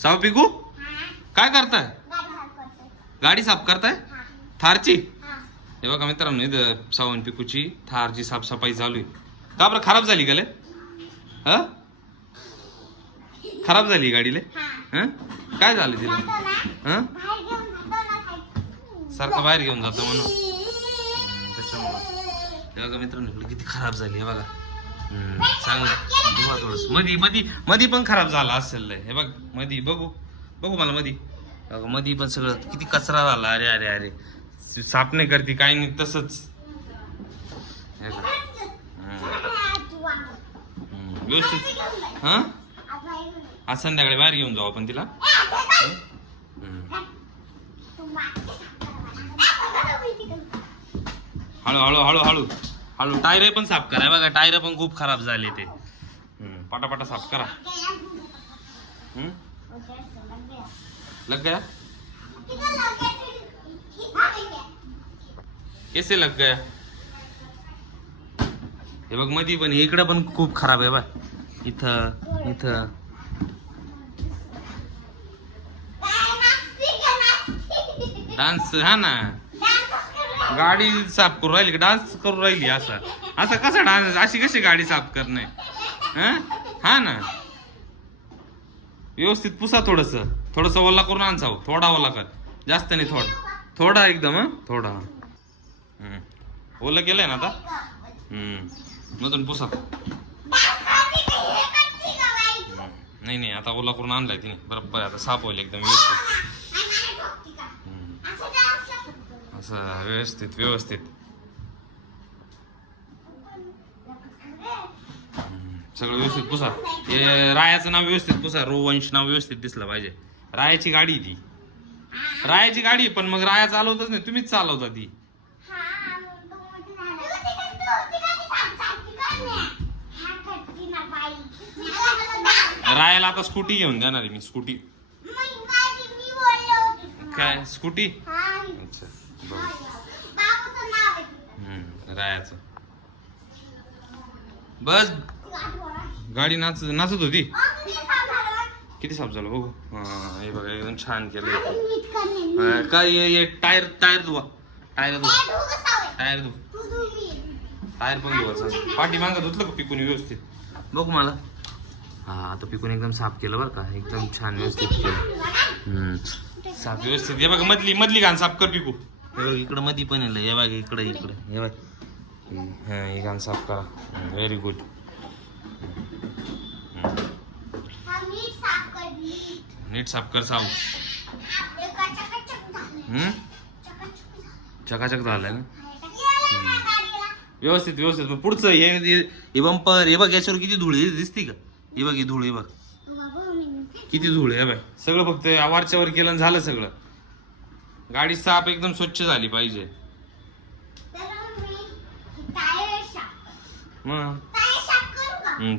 साव पिकू काय करताय? गाडी साफ करताय थारची? हे बघा मित्रांनो, इथं सावंत पिकूची थारची साफसफाई चालू आहे. का बरं खराब झाली का? हा खराब झाली गाडीले? काय झालं तिला? सारखं बाहेर घेऊन जातो म्हणून त्याच्यामुळं. हे बघा मित्रांनो, इकडे किती खराब झाली आहे बघा. चांगलं धुवा थोडस. मधी पण खराब झाला असेल. हे बघ मधी बघू मला मधी पण सगळं किती कचरा झाला. अरे अरे अरे साफ नाही करते काही नाही तसंच. व्यवस्थित आज संध्याकाळी बाहेर घेऊन जाऊ आपण तिला. हळू टायर पण साफ करा. बघा टायर पण खूप खराब झाले ते. पटापटा साफ करा. लग गया कैसे लग गया? हे बघ मधी पण इकडं पण खूप खराब आहे बा. इथं डान्स. हा ना, गाडी साफ करू राहिली, डान्स करू राहिली. असा कसा डान्स? अशी कशी गाडी साफ करणे? हा ना, व्यवस्थित पुसा. थोडस ओला करून आणसाव. थोडा ओला कर, जास्त नाही. थोडा एकदम थोडा. ओला केलंय ना आता. मधून पुसा. नाही आता ओला करून आणलाय तिने बरोबर. आता साफ होईल एकदम व्यवस्थित. असं व्यवस्थित सगळं व्यवस्थित पुसा. हे रायाचं नाव व्यवस्थित पुसा. रोवंश नाव व्यवस्थित दिसलं पाहिजे. रायाची गाडी ती. रायाची गाडी पण मग राया चालवतच नाही, तुम्हीच चालवता ती. रायाला आता स्कूटी घेऊन देणार आहे मी. स्कूटी काय? स्कूटी अच्छा रायाचं. बस गाडी नाचत होती. किती साफ झालं बघू. हे बघा एकदम छान केलं. काय टायर धुवा. टायर पण धुवायचं. पाठी मागं धुतलं का पिकून व्यवस्थित? बघू मला. हा आता पिकून एकदम साफ केलं बरं का. एकदम छान व्यवस्थित केलं. साफ व्यवस्थित. हे बघ मधली घाण साफ कर पिकू. हे बघ इकडं मधी पण येलं. हे बघ इकडे हे बघ. हे घाण साफ करा. Very good. नीट साफ कर साव. चकाचक झालंय ना व्यवस्थित. मग पुढचं हे बंपर. हे बघ याच्यावर किती धूळ दिसती का? हे बघ ही धूळ. हे बघ किती धूळ आहे. बघ सगळं फक्त वरच्यावर केलं झालं सगळं. गाडी साफ एकदम स्वच्छ झाली पाहिजे. मग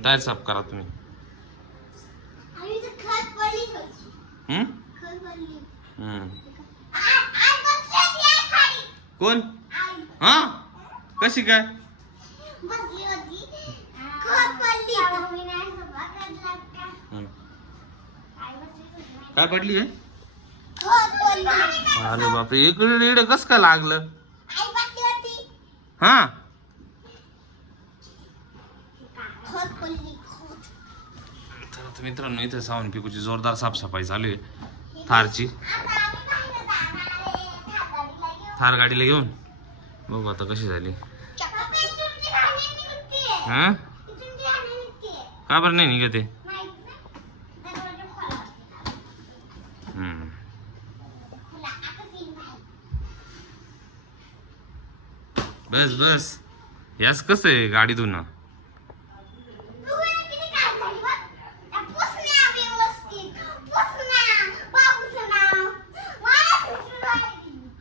टायर साफ करा तुम्ही. कोण? हा कशी काय? काय पडली आहे? अरे बापरे, इकडे कस काय लागलं? हा मित्रांनो, इथे सावंत पिकूची जोरदार साफसफाई चालू आहे. थारची थार गाडीला घेऊन बघू आता कशी झाली. हा का बरं नाही निघत ते? बस यास कसं आहे गाडी धुणं.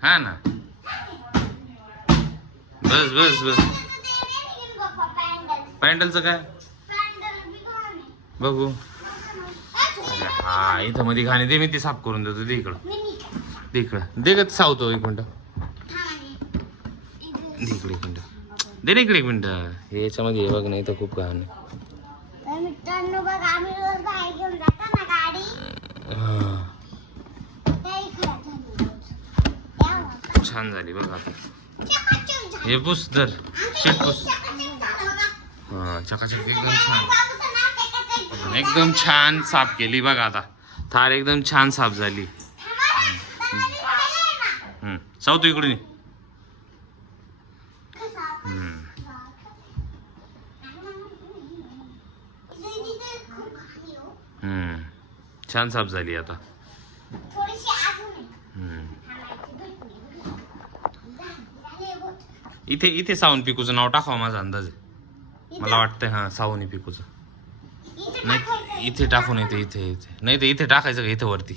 हा ना, बस पॅन्डलचं काय बघू. हा इथं मध्ये घाणे दे, मी ती साफ करून देतो. दे इकडं दे का सावतो. एक मिनिट दे इकडे. एक मिनिट दे ना इकडे. एक मिनिट हे याच्यामध्ये बघ नाही तर खूप घाण. छान झाली बघा आता. हे पुस धर, शीट पुस. हा चकाचक एकदम छान, एकदम छान साफ केली बघा आता. थार एकदम छान साफ झाली. सावतू इकडून. छान साफ झाली आता. इथे इथे सावून पिकूचं नाव टाकावं माझा अंदाज आहे. मला वाटतंय हा सावून पिकूचं. नाही इथे टाकून, इथे इथे इथे नाही तर इथे टाकायचं का इथे वरती.